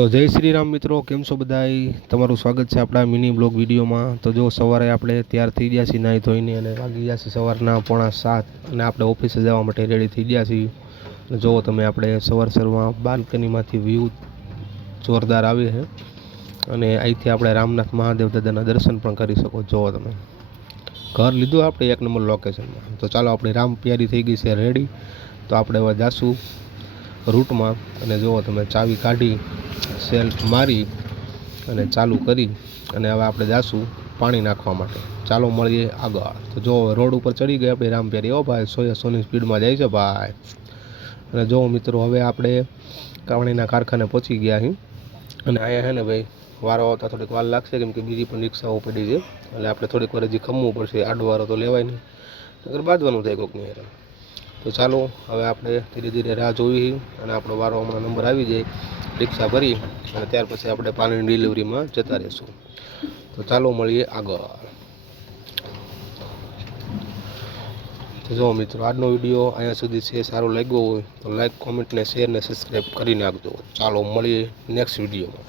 તો જય શ્રી રામ મિત્રો, કેમ છો બધાય? તમારું સ્વાગત છે આપણા મિની બ્લોગ વિડીયોમાં। તો જો સવારે આપણે તૈયાર થઈ ગયા છીએ નાહી ધોઈને, અને વાગી ગયા છે સવારના 6:45, અને આપણે ઓફિસે જવા માટે રેડી થઈ ગયા છીએ। અને જુઓ તમે, આપણે સવારમાં બાલ્કનીમાંથી વ્યૂ જોરદાર આવે છે, અને અહીંથી આપણે રામનાથ મહાદેવ દાદાના દર્શન પણ કરી શકો। જુઓ તમે, ઘર લીધું આપણે 1 નંબર લોકેશનમાં। તો ચાલો, આપણી રામ પ્યારી થઈ ગઈ છે રેડી। તો આપણે હવે જાશું રૂટમાં, અને જુઓ તમે, ચાવી કાઢી, સેલ્ફ મારી અને ચાલુ કરી, અને હવે આપણે જાશું પાણી નાખવા માટે। ચાલો મળીએ આગળ। તો જો રોડ ઉપર ચડી ગઈ આપણી રામ પ્યારી। ઓ ભાઈ, 100ની સ્પીડમાં જાય છે ભાઈ। અને જો મિત્રો, હવે આપણે પાણીના કારખાને પહોંચી ગયા છીએ, અને અહીંયા છે ને ભાઈ, વારો આવતા થોડીક વાર લાગશે, કેમ કે બીજી પણ રિક્ષાઓ પડી છે, એટલે આપણે થોડીક વાર હજી ખમવું પડશે। આડો વારો તો લેવાય નહીં, અગર બાંધવાનું થાય કોઈકની હેરાન। તો ચાલો, હવે આપણે ધીરે ધીરે રાહ જોઈ, અને આપણો વારો હમણાં નંબર આવી જાય, રિક્ષા ભરી અને ત્યાર પછી આપણે પાણીની ડિલિવરીમાં જતા રહીશું। તો ચાલો મળીએ આગળ। તો જો મિત્રો, આજનો વિડીયો અહીંયા સુધી છે, સારો લાગ્યો હોય તો લાઈક, કોમેન્ટ ને શેર ને સબસ્ક્રાઈબ કરી નાખજો। ચાલો મળીએ નેક્સ્ટ વિડીયોમાં।